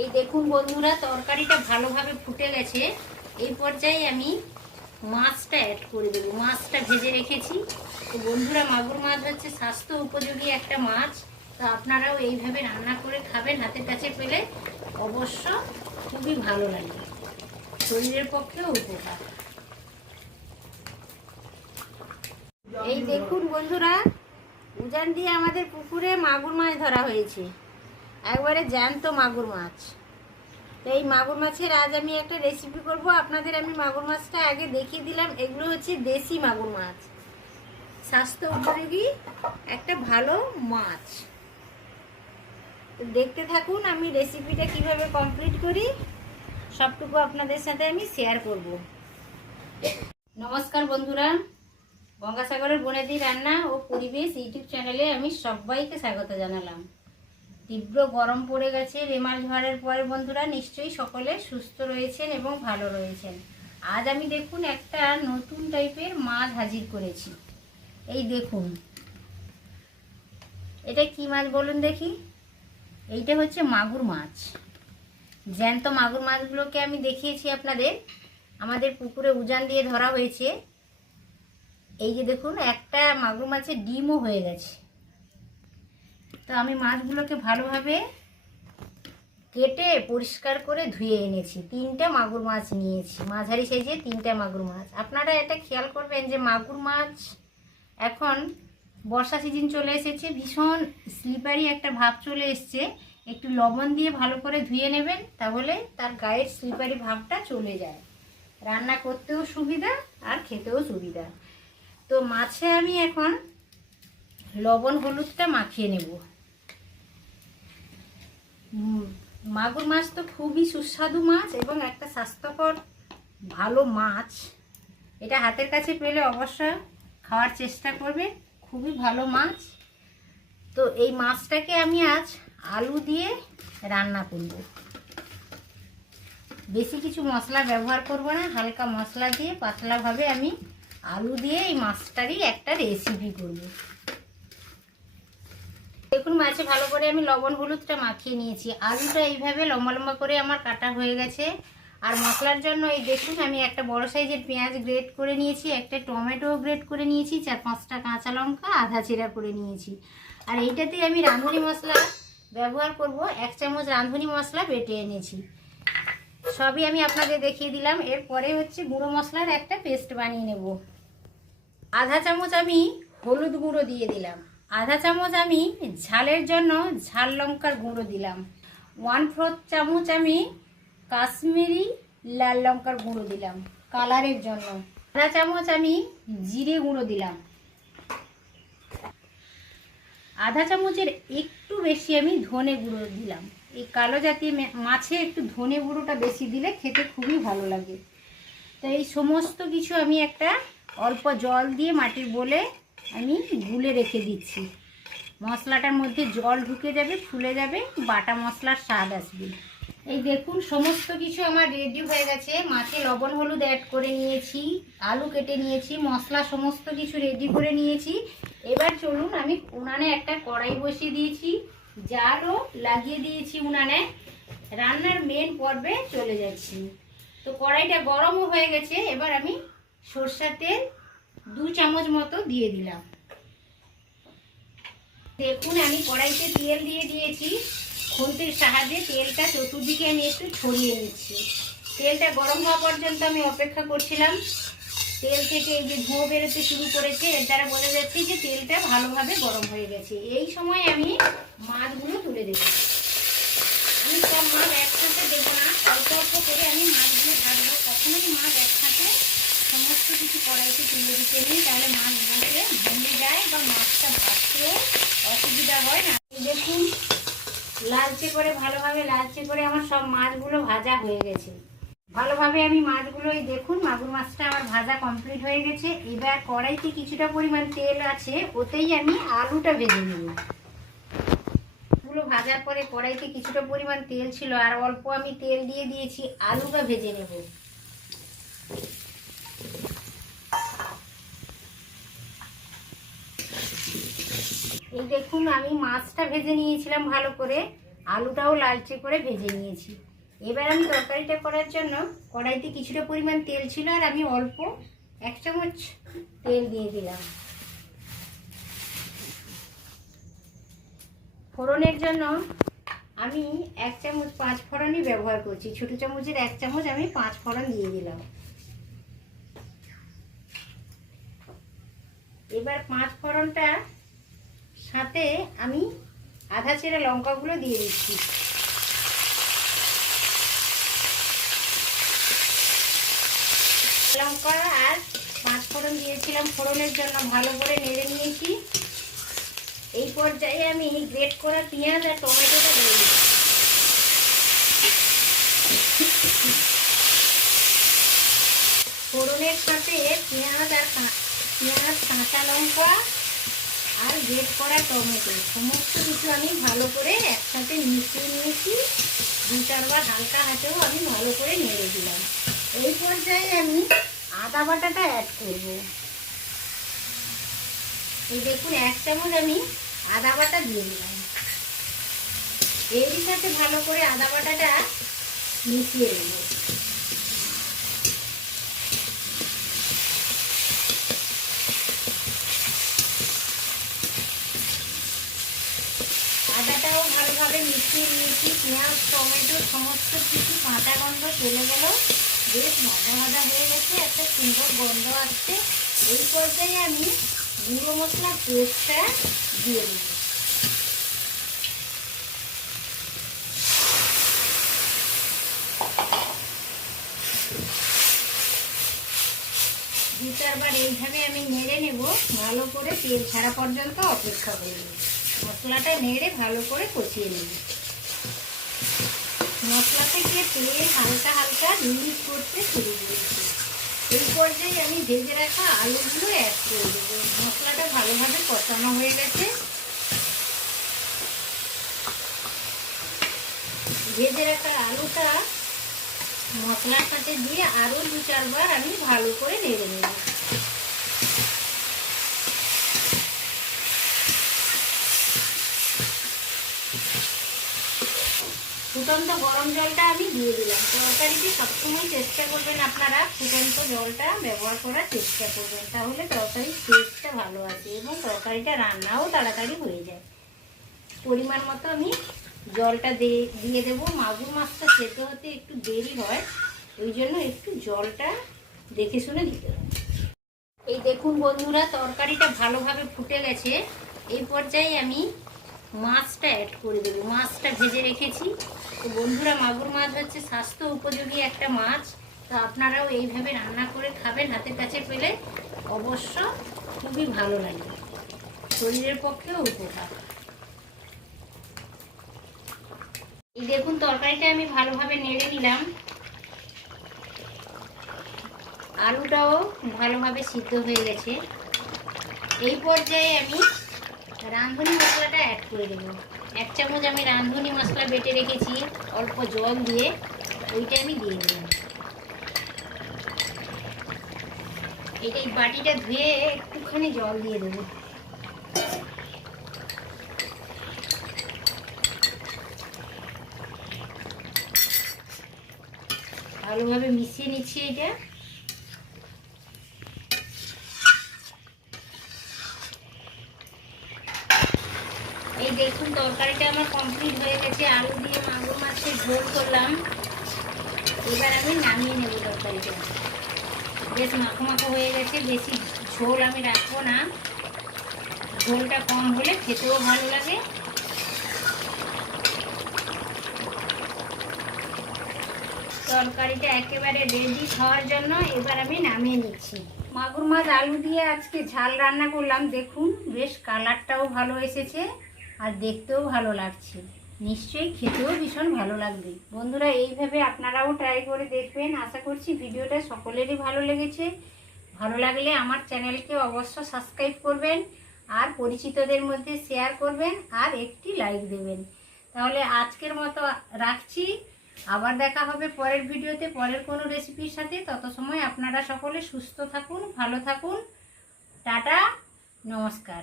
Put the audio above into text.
এই দেখুন বন্ধুরা, তরকারিটা ভালোভাবে ফুটে গেছে। এই পর্যায়ে আমি মাছটা অ্যাড করে দেবো। মাছটা ভেজে রেখেছি। তো বন্ধুরা, মাগুর মাছ হচ্ছে স্বাস্থ্য উপযোগী একটা মাছ। তো আপনারাও এইভাবে রান্না করে খাবেন, হাতের কাছে পেলে অবশ্য খুবই ভালো লাগে, শরীরের পক্ষেও উপকার। এই দেখুন বন্ধুরা, উজান দিয়ে আমাদের পুকুরে মাগুর মাছ ধরা হয়েছে, একবারে জ্যান্ত মাগুর মাছ। তো এই মাগুর মাছের আজ আমি একটা রেসিপি করব। আপনাদের আমি মাগুর মাছটা আগে দেখিয়ে দিলাম। এগুলো হচ্ছে দেশি মাগুর মাছ, স্বাস্থ্য উপযোগী একটা ভালো মাছ। দেখতে থাকুন আমি রেসিপিটা কিভাবে কমপ্লিট করি, সবটুকু আপনাদের সাথে আমি শেয়ার করব। নমস্কার বন্ধুরা, গঙ্গাসাগরের বনেদি রান্না ও পরিবেশ ইউটিউব চ্যানেলে আমি সবাইকে স্বাগত জানালাম। তীব্র গরম পড়ে গেছে রেমাল ঝড়ের পরে। বন্ধুরা, নিশ্চয়ই সকলে সুস্থ রয়েছেন এবং ভালো রয়েছেন। আজ আমি দেখুন একটা নতুন টাইপের মাছ হাজির করেছি। এই দেখুন, এটা কি মাছ বলুন দেখি? এইটা হচ্ছে মাগুর মাছ। জ্যান্ত মাগুর মাছগুলোকে আমি দেখিয়েছি আপনাদের, আমাদের পুকুরে উজান দিয়ে ধরা হয়েছে। এই যে দেখুন, একটা মাগুর মাছের ডিমও হয়ে গেছে। তো আমি মাছগুলোকে ভালোভাবে কেটে পরিষ্কার করে ধুয়ে এনেছি। 3টে মাগুর মাছ নিয়েছি, মাঝারি সাইজে 3টে মাগুর মাছ। আপনারা এটা খেয়াল করবেন যে মাগুর মাছ এখন বর্ষা সিজন চলে এসেছে, ভীষণ স্লিপারি একটা ভাব চলে এসছে। একটু লবণ দিয়ে ভালো করে ধুয়ে নেবেন, তাহলে তার গায়ের স্লিপারি ভাবটা চলে যায়। রান্না করতেও সুবিধা আর খেতেও সুবিধা। তো মাছে আমি এখন লবণ হলুদটা মাখিয়ে নেব। মাগুর মাছ তো খুবই সুস্বাদু মাছ এবং একটা স্বাস্থ্যকর ভালো মাছ। এটা হাতের কাছে পেলে অবশ্যই খাওয়ার চেষ্টা করবে, খুবই ভালো মাছ। তো এই মাছটাকে আমি আজ আলু দিয়ে রান্না করব। বেশি কিছু মশলা ব্যবহার করব না, হালকা মশলা দিয়ে পাতলাভাবে আমি আলু দিয়ে এই মাছটারই একটা রেসিপি করব। দেখুন, মাছে ভালো করে আমি লবণ হলুদটা মাখিয়ে নিয়েছি। আলুটা এইভাবে লম্বা লম্বা করে আমার কাটা হয়ে গেছে। আর মশলার জন্য এই দেখুন, আমি একটা বড় সাইজের পেঁয়াজ গ্রেট করে নিয়েছি, একটা টমেটো গ্রেট করে নিয়েছি, 4-5টা কাঁচা লঙ্কা আধা চিরা করে নিয়েছি। আর এইটাতে আমি রাঁধুনি মশলা ব্যবহার করব। 1 চামচ রাঁধুনি মশলা বেটে এনেছি। সবই আমি আপনাদের দেখিয়ে দিলাম। এরপরে হচ্ছে গুঁড়ো মশলার একটা পেস্ট বানিয়ে নেব। আধা চামচ আমি হলুদ গুঁড়ো দিয়ে দিলাম। আধা চামচ আমি ঝালের জন্য ঝাল লঙ্কার গুঁড়ো দিলাম। 1/4 চামচ আমি কাশ্মীরি লাল লঙ্কার গুঁড়ো দিলাম কালারের জন্য। আধা চামচ আমি জিরে গুঁড়ো দিলাম। আধা চামচের একটু বেশি আমি ধনে গুঁড়ো দিলাম। এই কালো জাতীয় মাছে একটু ধনে গুঁড়োটা বেশি দিলে খেতে খুবই ভালো লাগে। তো এই সমস্ত কিছু আমি একটা অল্প জল দিয়ে মাটির বলে আমি গুলে রেখে দিচ্ছি। মশলাটার মধ্যে জল ঢুকে যাবে, ফুলে যাবে, বাটা মশলার স্বাদ আসবে। এই দেখুন, সমস্ত কিছু আমার রেডি হয়ে গেছে। মাছে লবণ হলুদ অ্যাড করে নিয়েছি, আলু কেটে নিয়েছি, মশলা সমস্ত কিছু রেডি করে নিয়েছি। এবার চলুন, আমি উনানে একটা কড়াই বসিয়ে দিয়েছি, জালও লাগিয়ে দিয়েছি উনানে। রান্নার মেন পর্বে চলে যাচ্ছি। তো কড়াইটা গরমও হয়ে গেছে। এবার আমি সরষের তেল 2 চামচ মতো দিয়ে দিলাম। দেখুন, আমি কড়াইতে তেল দিয়ে দিয়েছি। খুন্তির সাহায্যে তেলটা চতুর্দিকে আমি একটু ছড়িয়ে নিচ্ছি। তেলটা গরম হওয়া পর্যন্ত আমি অপেক্ষা করছিলাম। তেল থেকে এই যে ধোঁয়া বেরোতে শুরু করেছে, এর দ্বারা বোঝা যাচ্ছে যে তেলটা ভালোভাবে গরম হয়ে গেছে। এই সময় আমি মাছগুলো তুলে দেব। আমি সব মাছ একসাথে দেবো না, অল্প অল্প করে আমি মাছগুলো ভাজবো। কখনোই মাছ একসাথে সমস্ত কিছু কড়াইতে তুলে দিতে নেই, তাহলে মাছগুলোকে ভেঙে যায় বা মাছটা ভাজতেও অসুবিধা হয় না। দেখুন, লালচে করে ভালোভাবে লালচে করে আমার সব মাছগুলো ভাজা হয়ে গেছে। ভালোভাবে আমি মাছগুলো, এই দেখুন মাগুর মাছটা আমার ভাজা কমপ্লিট হয়ে গেছে। এবার কড়াইতে কিছুটা পরিমাণ তেল আছে, ওতেই আমি আলুটা ভেজে নেব। আলুগুলো ভাজার পরে কড়াইতে কিছুটা পরিমাণ তেল ছিল, আর অল্প আমি তেল দিয়ে দিয়েছি, আলুটা ভেজে নেব। এই দেখুন, আমি মাছটা ভেজে নিয়েছিলাম ভালো করে। আলুটাও লালচে করে ভেজে নিয়েছি। এবার আমি তরকারিটা করার জন্য কড়াইতে কিছুটা পরিমাণ তেল ছিল, আর আমি অল্প 1 চামচ তেল দিয়ে দিলাম। ফোড়নের জন্য আমি 1 চামচ 5 ফোড়নই ব্যবহার করছি। ছোটো চামচের 1 চামচ আমি 5 ফোড়ন দিয়ে দিলাম। এবার 5 ফোড়নটা সাথে আমি আধা চেরা লঙ্কাগুলো দিয়ে দিচ্ছি। লঙ্কা আর 5 ফোড়ন দিয়েছিলাম ফোড়নের জন্য, ভালো করে নেড়ে নিয়েছি। এই পর্যায়ে আমি গ্রেট করা পেঁয়াজ আর টমেটোটা দিয়ে দিচ্ছি। ফোড়নের সাথে পেঁয়াজ, কাঁচা লঙ্কা আর গ্রেট করা টমেটো সমস্ত কিছু আমি ভালো করে একসাথে মিশিয়ে নিয়েছি। 2-4 বার হালকা হাতেও আমি ভালো করে নেড়ে দিলাম। এই পর্যায়ে আমি আদা বাটাটা অ্যাড করব। এই দেখুন 1 চামচ আমি আদা বাটা দিয়ে দিলাম। এর সাথে ভালো করে আদা বাটাটা মিশিয়ে নেব। আদাটাও ভালোভাবে মিশিয়ে নিয়েছি। পেঁয়াজ টমেটো সমস্ত কিছু কাঁচা গন্ধ চলে গেল, বেশ ভাজা ভাজা হয়ে গেছে, একটা সুন্দর গন্ধ আসছে। এই পর্যায়ে আমি গুঁড়ো মশলার পেস্টটা দিয়ে দেব। দু চারবার এইভাবে আমি নেড়ে নেব, ভালো করে তেল ছাড়া পর্যন্ত অপেক্ষা করব। মশলাটা নেড়ে ভালো করে কষিয়ে নেব। মশলা থেকে তেল হালকা হালকা রিলিজ করতে শুরু করেছে। এই পর্যায়ে আমি ভেজে রাখা আলুগুলো অ্যাড করে দেবো। মশলাটা ভালোভাবে কষানো হয়ে গেছে। ভেজে রাখা আলুটা মশলার সাথে দিয়ে আরও 2-4 বার আমি ভালো করে নেড়ে নেব। ফুটন্ত গরম জলটা আমি দিয়ে দিলাম। তরকারিতে সবসময় চেষ্টা করবেন আপনারা ফুটন্ত জলটা ব্যবহার করার চেষ্টা করবেন, তাহলে তরকারির টেস্টটা ভালো আছে এবং তরকারিটা রান্নাও তাড়াতাড়ি হয়ে যায়। পরিমাণ মতো আমি জলটা দিয়ে দেবো। মাগুর মাছটা সেদ্ধ হতে একটু দেরি হয়, ওই জন্য একটু জলটা দেখে শুনে দিতে হবে। এই দেখুন বন্ধুরা, তরকারিটা ভালোভাবে ফুটে গেছে। এই পর্যায়ে আমি মাছটা অ্যাড করে দেবো। মাছটা ভেজে রেখেছি। তো বন্ধুরা, মাগুর মাছ হচ্ছে স্বাস্থ্য উপযোগী একটা মাছ। তো আপনারাও এইভাবে রান্না করে খাবেন, হাতের কাছে পেলে অবশ্য খুবই ভালো লাগে, শরীরের পক্ষেও উপকার। এই দেখুন তরকারিটা আমি ভালোভাবে নেড়ে নিলাম। আলুটাও ভালোভাবে সিদ্ধ হয়ে গেছে। এই পর্যায়ে আমি রাঁধুনি মশলাটা অ্যাড করে দেবো। 1 চামচ আমি রাঁধুনি মশলা বেটে রেখেছি অল্প জল দিয়ে, ওইটা আমি দিয়ে দিলাম। এই বাটিটা ধুয়ে একটুখানি জল দিয়ে দেবো। ভালোভাবে মিশিয়ে নিচ্ছি এটা। এই দেখুন তরকারিটা আমার কমপ্লিট হয়ে গেছে। আলু দিয়ে মাগুর মাছের ঝোল করলাম। এবার আমি নামিয়ে নেব তরকারিটা। বেশ মাখো মাখো হয়ে গেছে, বেশি ঝোল আমি রাখবো না, ঝোলটা কম হলে খেতেও ভালো লাগে। তরকারিটা একেবারে রেডি খাওয়ার জন্য এবার আমি নামিয়ে নিচ্ছি। মাগুর মাছ আলু দিয়ে আজকে ঝাল রান্না করলাম। দেখুন বেশ কালারটাও ভালো এসেছে আর দেখতেও ভালো লাগছে। নিশ্চয়ই খেতেও ভীষণ ভালো লাগবে। বন্ধুরা, এইভাবে আপনারাও ট্রাই করে দেখবেন। আশা করছি ভিডিওটা সকলেরই ভালো লেগেছে। ভালো লাগলে আমার চ্যানেলকে অবশ্য সাবস্ক্রাইব করবেন আর পরিচিতদের মধ্যে শেয়ার করবেন আর একটি লাইক দেবেন। তাহলে আজকের মতো রাখছি। আবার দেখা হবে পরের ভিডিওতে পরের কোনো রেসিপির সাথে। তত সময় আপনারা সকলে সুস্থ থাকুন, ভালো থাকুন। টাটা, নমস্কার।